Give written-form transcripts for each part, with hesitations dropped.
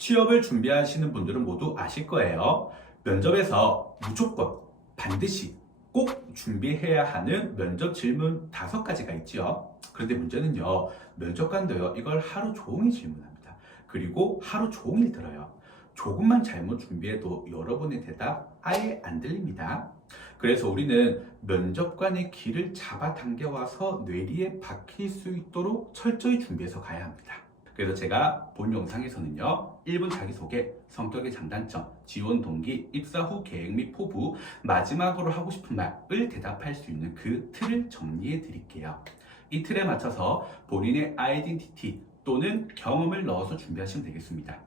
취업을 준비하시는 분들은 모두 아실 거예요. 면접에서 무조건 반드시 꼭 준비해야 하는 면접 질문 5가지가 있죠. 그런데 문제는요, 면접관도요, 이걸 하루 종일 질문합니다. 그리고 하루 종일 들어요. 조금만 잘못 준비해도 여러분의 대답 아예 안 들립니다. 그래서 우리는 면접관의 귀를 잡아당겨와서 뇌리에 박힐 수 있도록 철저히 준비해서 가야 합니다. 그래서 제가 본 영상에서는요, 1분 자기소개, 성격의 장단점, 지원 동기, 입사 후 계획 및 포부, 마지막으로 하고 싶은 말을 대답할 수 있는 그 틀을 정리해 드릴게요. 이 틀에 맞춰서 본인의 아이덴티티 또는 경험을 넣어서 준비하시면 되겠습니다.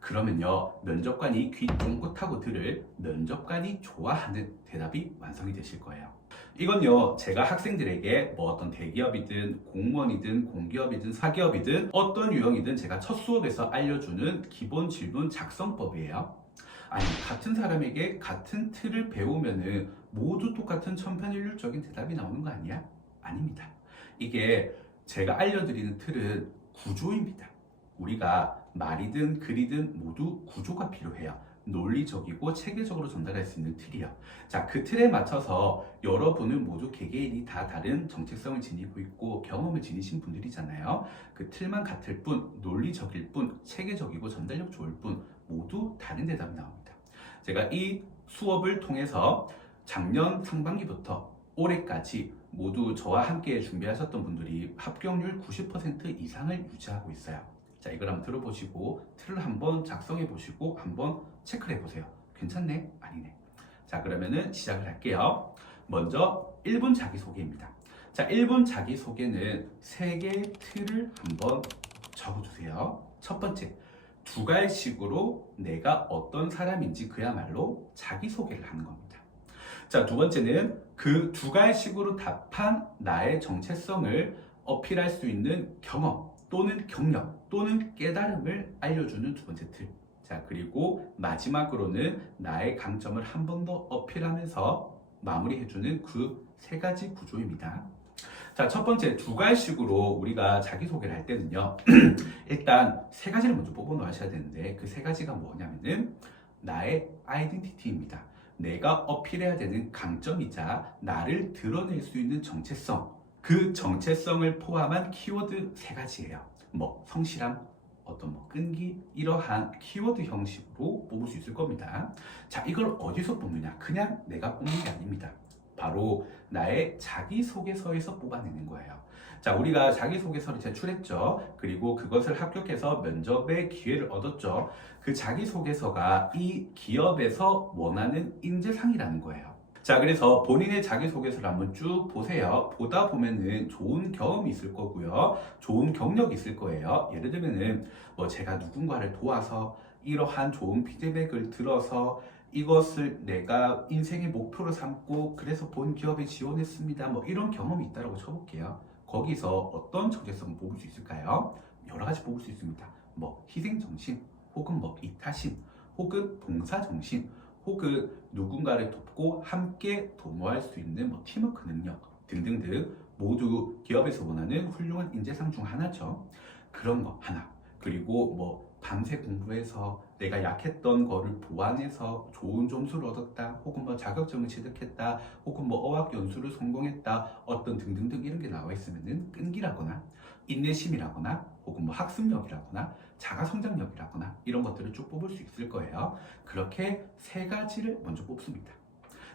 그러면요, 면접관이 귀 쫑긋하고 들을 면접관이 좋아하는 대답이 완성이 되실 거예요. 이건요, 제가 학생들에게 뭐 어떤 대기업이든 공무원이든 공기업이든 사기업이든 어떤 유형이든 제가 첫 수업에서 알려주는 기본 질문 작성법이에요. 아니, 같은 사람에게 같은 틀을 배우면은 모두 똑같은 천편일률적인 대답이 나오는 거 아니야? 아닙니다. 이게 제가 알려드리는 틀은 구조입니다. 우리가 말이든 글이든 모두 구조가 필요해요. 논리적이고 체계적으로 전달할 수 있는 틀이요. 자, 그 틀에 맞춰서 여러분은 모두 개개인이 다 다른 정체성을 지니고 있고 경험을 지니신 분들이잖아요. 그 틀만 같을 뿐, 논리적일 뿐, 체계적이고 전달력 좋을 뿐 모두 다른 대답이 나옵니다. 제가 이 수업을 통해서 작년 상반기부터 올해까지 모두 저와 함께 준비하셨던 분들이 합격률 90% 이상을 유지하고 있어요. 자, 이걸 한번 들어보시고 틀을 한번 작성해 보시고 한번 체크를 해보세요. 괜찮네? 아니네? 자, 그러면은 시작을 할게요. 먼저 1분 자기소개입니다. 자, 1분 자기소개는 3개의 틀을 한번 적어주세요. 첫 번째, 2갈식으로 내가 어떤 사람인지 그야말로 자기소개를 하는 겁니다. 자, 두 번째는 그 2갈식으로 답한 나의 정체성을 어필할 수 있는 경험 또는 경력 또는 깨달음을 알려주는 두 번째 틀. 자, 그리고 마지막으로는 나의 강점을 한 번 더 어필하면서 마무리해주는 그 3가지 구조입니다. 자, 첫 번째 2갈식으로 우리가 자기소개를 할 때는요, 일단 3가지를 먼저 뽑아 놓으셔야 되는데 그 3가지가 뭐냐면은 나의 아이덴티티입니다. 내가 어필해야 되는 강점이자 나를 드러낼 수 있는 정체성, 그 정체성을 포함한 키워드 3가지예요. 뭐 성실함, 어떤 뭐 끈기, 이러한 키워드 형식으로 뽑을 수 있을 겁니다. 자, 이걸 어디서 뽑느냐? 그냥 내가 뽑는 게 아닙니다. 바로 나의 자기소개서에서 뽑아내는 거예요. 자, 우리가 자기소개서를 제출했죠. 그리고 그것을 합격해서 면접의 기회를 얻었죠. 그 자기소개서가 이 기업에서 원하는 인재상이라는 거예요. 자, 그래서 본인의 자기소개서를 한번 쭉 보세요. 보다 보면은 좋은 경험이 있을 거고요. 좋은 경력이 있을 거예요. 예를 들면은 뭐 제가 누군가를 도와서 이러한 좋은 피드백을 들어서 이것을 내가 인생의 목표로 삼고 그래서 본 기업에 지원했습니다. 뭐 이런 경험이 있다고 쳐볼게요. 거기서 어떤 정체성을 뽑을 수 있을까요? 여러 가지 뽑을 수 있습니다. 뭐 희생정신, 혹은 뭐 이타심, 혹은 봉사정신, 혹은 누군가를 돕고 함께 도모할 수 있는 뭐 팀워크 능력 등등등 모두 기업에서 원하는 훌륭한 인재상 중 하나죠. 그런 거 하나. 그리고 뭐 밤새 공부해서 내가 약했던 거를 보완해서 좋은 점수를 얻었다, 혹은 뭐 자격증을 취득했다, 혹은 뭐 어학 연수를 성공했다, 어떤 등등등 이런 게 나와 있으면은 끈기라거나 인내심이라거나 혹은 뭐 학습력이라거나 자가성장력이라거나 이런 것들을 쭉 뽑을 수 있을 거예요. 그렇게 3가지를 먼저 뽑습니다.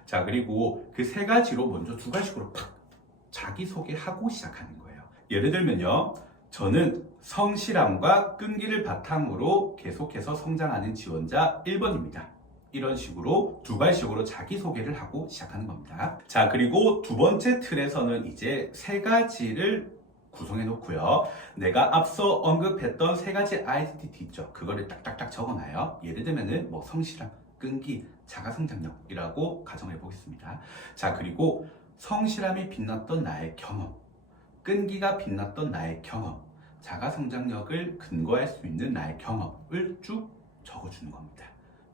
자, 그리고 그 3가지로 먼저 2가지로 팍 자기소개하고 시작하는 거예요. 예를 들면요, 저는 성실함과 끈기를 바탕으로 계속해서 성장하는 지원자 1번입니다. 이런 식으로 2갈식으로 자기소개를 하고 시작하는 겁니다. 자, 그리고 두 번째 틀에서는 이제 3가지를 구성해 놓고요. 내가 앞서 언급했던 3가지 아이덴티티 있죠. 그거를 딱딱딱 적어놔요. 예를 들면은 뭐 성실함, 끈기, 자가성장력이라고 가정해 보겠습니다. 자, 그리고 성실함이 빛났던 나의 경험, 끈기가 빛났던 나의 경험, 자가성장력을 근거할 수 있는 나의 경험을 쭉 적어주는 겁니다.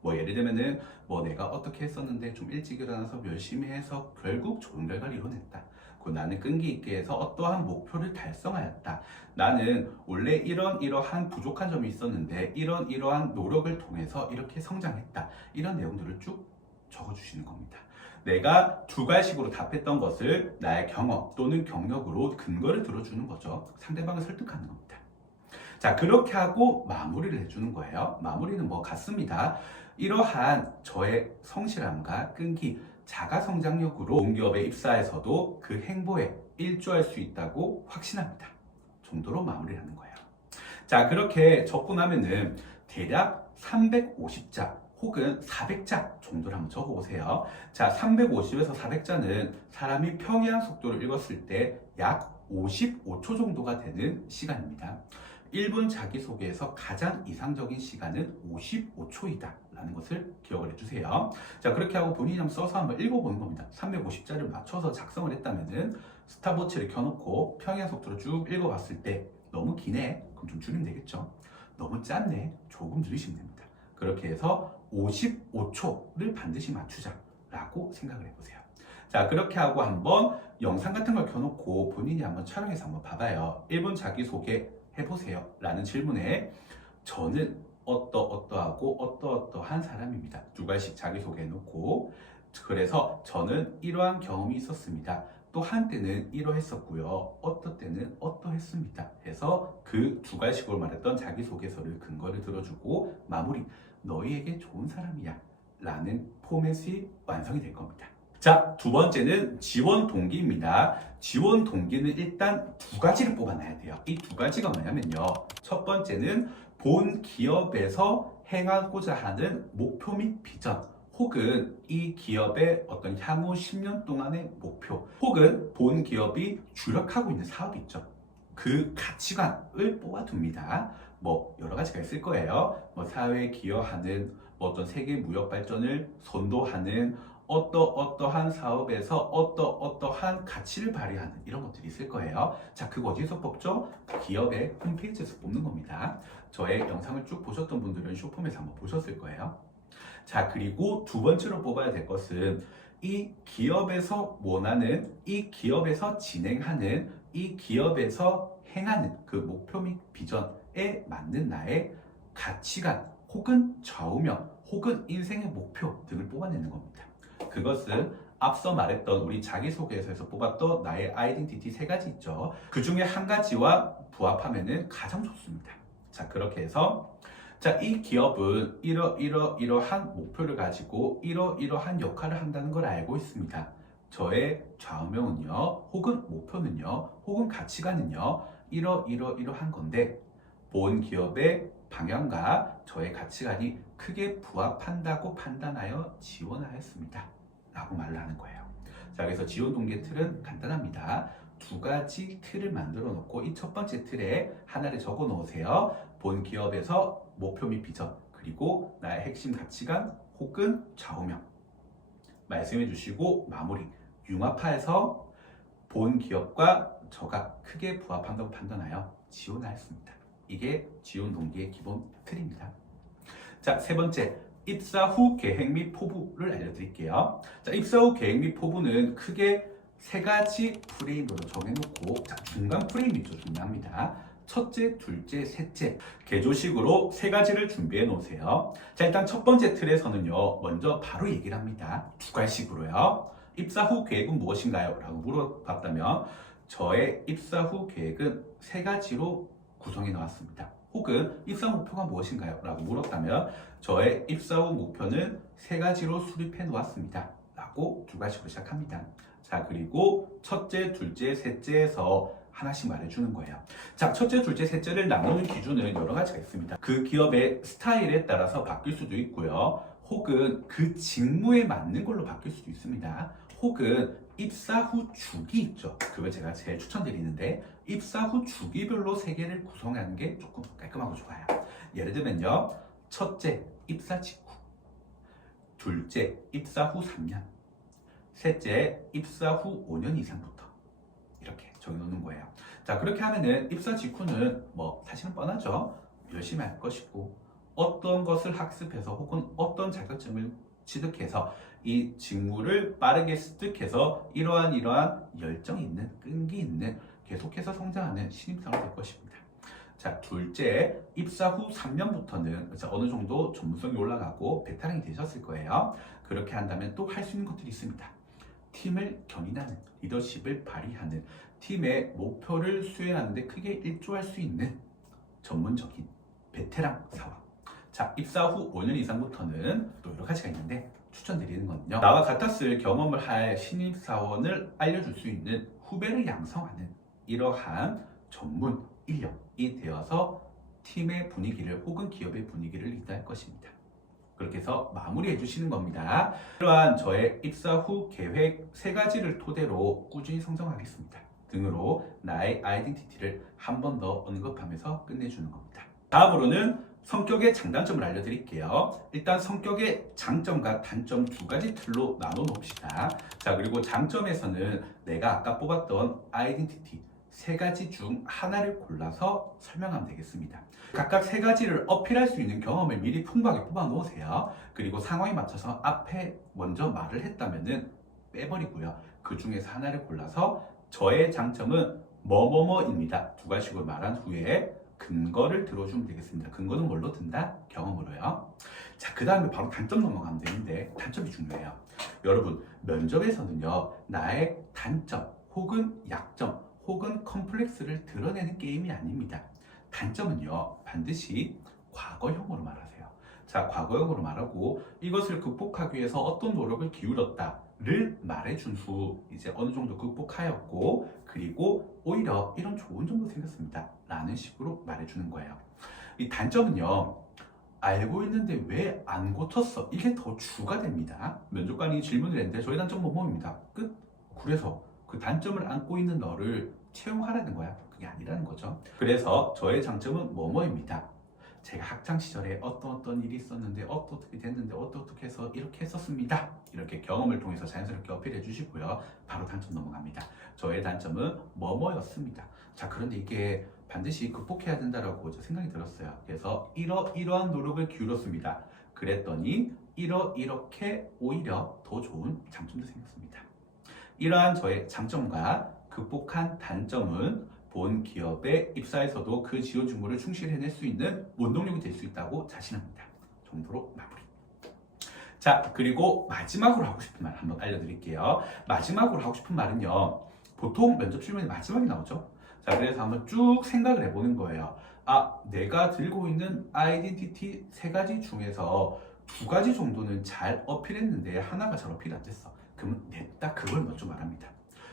뭐 예를 들면은 뭐 내가 어떻게 했었는데 좀 일찍 일어나서 열심히 해서 결국 좋은 결과를 이뤄냈다. 나는 끈기 있게 해서 어떠한 목표를 달성하였다. 나는 원래 이러한 부족한 점이 있었는데 이러한 노력을 통해서 이렇게 성장했다. 이런 내용들을 쭉 적어주시는 겁니다. 내가 두 가지식으로 답했던 것을 나의 경험 또는 경력으로 근거를 들어주는 거죠. 상대방을 설득하는 겁니다. 자, 그렇게 하고 마무리를 해주는 거예요. 마무리는 뭐 같습니다. 이러한 저의 성실함과 끈기, 자가 성장력으로 공기업에 입사해서도 그 행보에 일조할 수 있다고 확신합니다. 정도로 마무리를 하는 거예요. 자, 그렇게 적고 나면은 대략 350자 혹은 400자 정도를 한번 적어보세요. 자, 350에서 400자는 사람이 평이한 속도로 읽었을 때 약 55초 정도가 되는 시간입니다. 1분 자기소개에서 가장 이상적인 시간은 55초이다 라는 것을 기억을 해주세요. 자, 그렇게 하고 본인이 한번 써서 한번 읽어보는 겁니다. 350자를 맞춰서 작성을 했다면은 스탑워치를 켜놓고 평이한 속도로 쭉 읽어봤을 때 너무 기네? 그럼 좀 줄이면 되겠죠. 너무 짧네? 조금 늘리시면 됩니다. 그렇게 해서 55초를 반드시 맞추자 라고 생각을 해보세요. 자, 그렇게 하고 한번 영상 같은 걸 켜놓고 본인이 한번 촬영해서 한번 봐봐요. 1분 자기소개 해보세요 라는 질문에 저는 어떠하고 어떠한 사람입니다. 두 가지씩 자기소개 해놓고 그래서 저는 이러한 경험이 있었습니다. 또 한때는 이러했었고요. 어떤 때는 어떠했습니다. 해서 그 두 가지식으로 말했던 자기소개서를 근거를 들어주고 마무리 너희에게 좋은 사람이야 라는 포맷이 완성이 될 겁니다. 자, 두 번째는 지원 동기입니다. 지원 동기는 일단 두 가지를 뽑아놔야 돼요. 이 두 가지가 뭐냐면요. 첫 번째는 본 기업에서 행하고자 하는 목표 및 비전, 혹은 이 기업의 어떤 향후 10년 동안의 목표, 혹은 본 기업이 주력하고 있는 사업이 있죠. 그 가치관을 뽑아둡니다. 뭐 여러 가지가 있을 거예요. 뭐 사회에 기여하는, 뭐 어떤 세계 무역 발전을 선도하는, 어떠한 사업에서 어떠한 가치를 발휘하는 이런 것들이 있을 거예요. 자, 그거 어디서 뽑죠? 기업의 홈페이지에서 뽑는 겁니다. 저의 영상을 쭉 보셨던 분들은 쇼폼에서 한번 보셨을 거예요. 자, 그리고 두 번째로 뽑아야 될 것은 이 기업에서 원하는, 이 기업에서 진행하는, 이 기업에서 행하는 그 목표 및 비전에 맞는 나의 가치관 혹은 좌우명 혹은 인생의 목표 등을 뽑아내는 겁니다. 그것은 앞서 말했던 우리 자기소개서에서 뽑았던 나의 아이덴티티 세 가지 있죠. 그 중에 한 가지와 부합하면 가장 좋습니다. 자, 그렇게 해서 자, 이 기업은 이러한 목표를 가지고 이러한 역할을 한다는 걸 알고 있습니다. 저의 좌우명은요, 혹은 목표는요, 혹은 가치관은요, 이러한 건데 본 기업의 방향과 저의 가치관이 크게 부합한다고 판단하여 지원하였습니다 라고 말을 하는 거예요. 자, 그래서 지원 동기의 틀은 간단합니다. 두 가지 틀을 만들어 놓고 이 첫 번째 틀에 하나를 적어 놓으세요. 본 기업에서 목표 및 비전, 그리고 나의 핵심 가치관 혹은 좌우명 말씀해 주시고 마무리, 융합화해서 본 기업과 저가 크게 부합한다고 판단하여 지원하였습니다. 이게 지원 동기의 기본 틀입니다. 자, 세 번째, 입사 후 계획 및 포부를 알려드릴게요. 자, 입사 후 계획 및 포부는 크게 세 가지 프레임으로 정해놓고, 자, 중간 프레임이 좀 중요합니다. 첫째, 둘째, 셋째 개조식으로 세 가지를 준비해 놓으세요. 자, 일단 첫 번째 틀에서는요, 먼저 바로 얘기를 합니다. 두 가지식으로요. 입사 후 계획은 무엇인가요? 라고 물어봤다면 저의 입사 후 계획은 세 가지로 구성해 놓았습니다. 혹은 입사 목표가 무엇인가요? 라고 물었다면 저의 입사 후 목표는 세 가지로 수립해 놓았습니다. 라고 두 가지로 시작합니다. 자, 그리고 첫째, 둘째, 셋째에서 하나씩 말해주는 거예요. 자, 첫째, 둘째, 셋째를 나누는 기준은 여러 가지가 있습니다. 그 기업의 스타일에 따라서 바뀔 수도 있고요. 혹은 그 직무에 맞는 걸로 바뀔 수도 있습니다. 혹은 입사 후 주기 있죠. 그걸 제가 제일 추천드리는데 입사 후 주기별로 세 개를 구성하는 게 조금 깔끔하고 좋아요. 예를 들면요. 첫째, 입사 직후. 둘째, 입사 후 3년. 셋째, 입사 후 5년 이상부터. 이렇게 정해놓는 거예요. 자, 그렇게 하면은 입사 직후는 뭐 사실은 뻔하죠. 열심히 할 것이고 어떤 것을 학습해서 혹은 어떤 자격증을 취득해서 이 직무를 빠르게 습득해서 이러한 열정 있는, 끈기 있는, 계속해서 성장하는 신입사원이 될 것입니다. 자, 둘째, 입사 후 3년부터는 어느 정도 전문성이 올라가고 베테랑이 되셨을 거예요. 그렇게 한다면 또 할 수 있는 것들이 있습니다. 팀을 견인하는, 리더십을 발휘하는, 팀의 목표를 수행하는 데 크게 일조할 수 있는 전문적인 베테랑 사원. 자, 입사 후 5년 이상부터는 또 여러 가지가 있는데 추천드리는 건요, 나와 같았을 경험을 할 신입사원을 알려줄 수 있는 후배를 양성하는 이러한 전문 인력이 되어서 팀의 분위기를 혹은 기업의 분위기를 리드할 것입니다. 그렇게 해서 마무리해 주시는 겁니다. 이러한 저의 입사 후 계획 3가지를 토대로 꾸준히 성장하겠습니다 등으로 나의 아이덴티티를 한 번 더 언급하면서 끝내주는 겁니다. 다음으로는 성격의 장단점을 알려드릴게요. 일단 성격의 장점과 단점 2가지 틀로 나눠 놓읍시다. 자, 그리고 장점에서는 내가 아까 뽑았던 아이덴티티 3가지 중 하나를 골라서 설명하면 되겠습니다. 각각 3가지를 어필할 수 있는 경험을 미리 풍부하게 뽑아 놓으세요. 그리고 상황에 맞춰서 앞에 먼저 말을 했다면은 빼버리고요. 그 중에서 하나를 골라서 저의 장점은 뭐뭐뭐입니다 2가지로 말한 후에 근거를 들어주면 되겠습니다. 근거는 뭘로 든다? 경험으로요. 자, 그 다음에 바로 단점 넘어가면 되는데 단점이 중요해요. 여러분, 면접에서는요, 나의 단점 혹은 약점 혹은 컴플렉스를 드러내는 게임이 아닙니다. 단점은요, 반드시 과거형으로 말하세요. 자, 과거형으로 말하고 이것을 극복하기 위해서 어떤 노력을 기울였다를 말해준 후 이제 어느 정도 극복하였고, 그리고 오히려 이런 좋은 점도 생겼습니다 라는 식으로 말해주는 거예요. 이 단점은요, 알고 있는데 왜 안 고쳤어? 이게 더 주가 됩니다. 면접관이 질문을 했는데 저희 단점 뭐뭐입니다. 끝. 그래서 그 단점을 안고 있는 너를 채용하라는 거야. 그게 아니라는 거죠. 그래서 저의 장점은 뭐뭐입니다. 제가 학창 시절에 어떤 일이 있었는데 어떻게 됐는데 어떻게 해서 이렇게 했었습니다. 이렇게 경험을 통해서 자연스럽게 어필해 주시고요. 바로 단점 넘어갑니다. 저의 단점은 뭐뭐였습니다. 자, 그런데 이게 반드시 극복해야 된다라고 생각이 들었어요. 그래서 이러한 노력을 기울였습니다. 그랬더니 이렇게 오히려 더 좋은 장점도 생겼습니다. 이러한 저의 장점과 극복한 단점은 본 기업에 입사해서도 그 지원 직무를 충실히 해낼 수 있는 원동력이 될 수 있다고 자신합니다. 정도로 마무리. 자, 그리고 마지막으로 하고 싶은 말 한번 알려드릴게요. 마지막으로 하고 싶은 말은요, 보통 면접 질문이 마지막에 나오죠. 자, 그래서 한번 쭉 생각을 해보는 거예요. 아, 내가 들고 있는 아이덴티티 3가지 중에서 2가지 정도는 잘 어필했는데 하나가 잘 어필이 안 됐어. 그러면 냈다, 그걸 먼저 말합니다.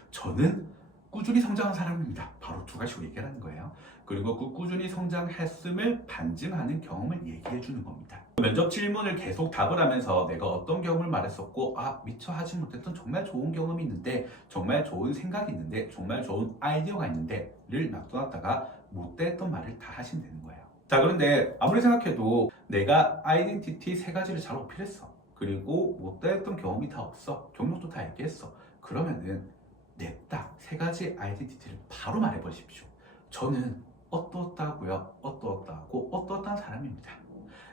저는 꾸준히 성장한 사람입니다. 바로 2가지로 얘기하는 거예요. 그리고 그 꾸준히 성장했음을 반증하는 경험을 얘기해 주는 겁니다. 면접 질문을 계속 답을 하면서 내가 어떤 경험을 말했었고, 아, 미처 하지 못했던 정말 좋은 경험이 있는데, 정말 좋은 생각이 있는데, 정말 좋은 아이디어가 있는데 를 놔둬놨다가 못됐던 말을 다 하시면 되는 거예요. 자, 그런데 아무리 생각해도 내가 아이덴티티 3가지를 잘 어필했어. 그리고 못됐던 경험이 다 없어. 경력도 다 얘기했어. 그러면은 냈다 3가지 아이덴티티를 바로 말해보십시오. 저는 어떠었다고요, 어떠었다고, 어떠었다는 사람입니다.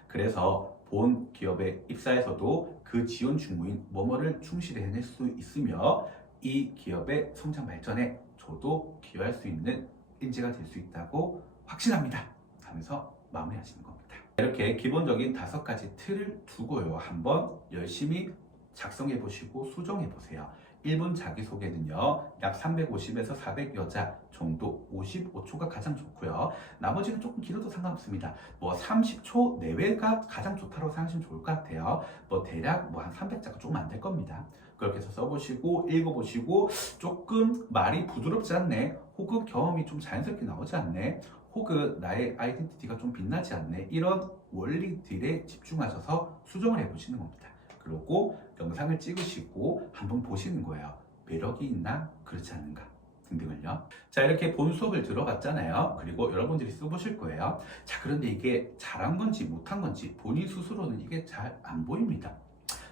그래서 본 기업에 입사해서도 그 지원 직무인 뭐뭐를 충실히 해낼 수 있으며 이 기업의 성장 발전에 저도 기여할 수 있는 인재가 될 수 있다고 확신합니다 하면서 마무리하시는 겁니다. 이렇게 기본적인 5가지 틀을 두고요, 한번 열심히 작성해 보시고 수정해 보세요. 1분 자기소개는요, 약 350에서 400 여자 정도 55초가 가장 좋고요. 나머지는 조금 길어도 상관없습니다. 뭐 30초 내외가 가장 좋다고 생각하시면 좋을 것 같아요. 뭐 대략 뭐 한 300자가 조금 안 될 겁니다. 그렇게 해서 써보시고 읽어보시고 조금 말이 부드럽지 않네, 혹은 경험이 좀 자연스럽게 나오지 않네, 혹은 나의 아이덴티티가 좀 빛나지 않네, 이런 원리들에 집중하셔서 수정을 해보시는 겁니다. 그리고 영상을 찍으시고 한번 보시는 거예요. 매력이 있나 그렇지 않은가 등등을요. 자, 이렇게 본 수업을 들어봤잖아요. 그리고 여러분들이 써보실 거예요. 자, 그런데 이게 잘한 건지 못한 건지 본인 스스로는 이게 잘 안 보입니다.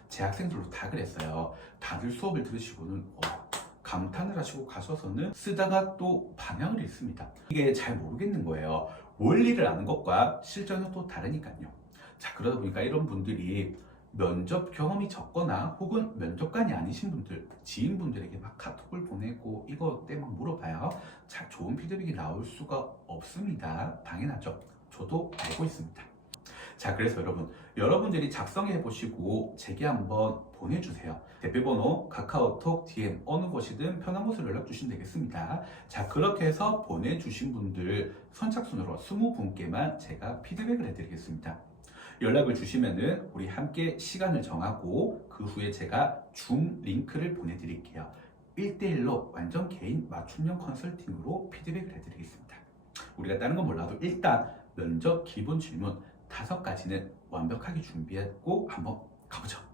제 학생들도 다 그랬어요. 다들 수업을 들으시고는 감탄을 하시고 가셔서는 쓰다가 또 방향을 잃습니다. 이게 잘 모르겠는 거예요. 원리를 아는 것과 실전은 또 다르니까요. 자, 그러다 보니까 이런 분들이 면접 경험이 적거나 혹은 면접관이 아니신 분들, 지인분들에게 막 카톡을 보내고 이거 때 막 물어봐요. 자, 좋은 피드백이 나올 수가 없습니다. 당연하죠. 저도 알고 있습니다. 자, 그래서 여러분들이 작성해 보시고 제게 한번 보내주세요. 대표번호, 카카오톡, DM 어느 곳이든 편한 곳으로 연락 주시면 되겠습니다. 자, 그렇게 해서 보내주신 분들 선착순으로 20분께만 제가 피드백을 해드리겠습니다. 연락을 주시면은 우리 함께 시간을 정하고 그 후에 제가 줌 링크를 보내드릴게요. 1대1로 완전 개인 맞춤형 컨설팅으로 피드백을 해드리겠습니다. 우리가 다른 건 몰라도 일단 면접 기본 질문 5가지는 완벽하게 준비하고 한번 가보죠.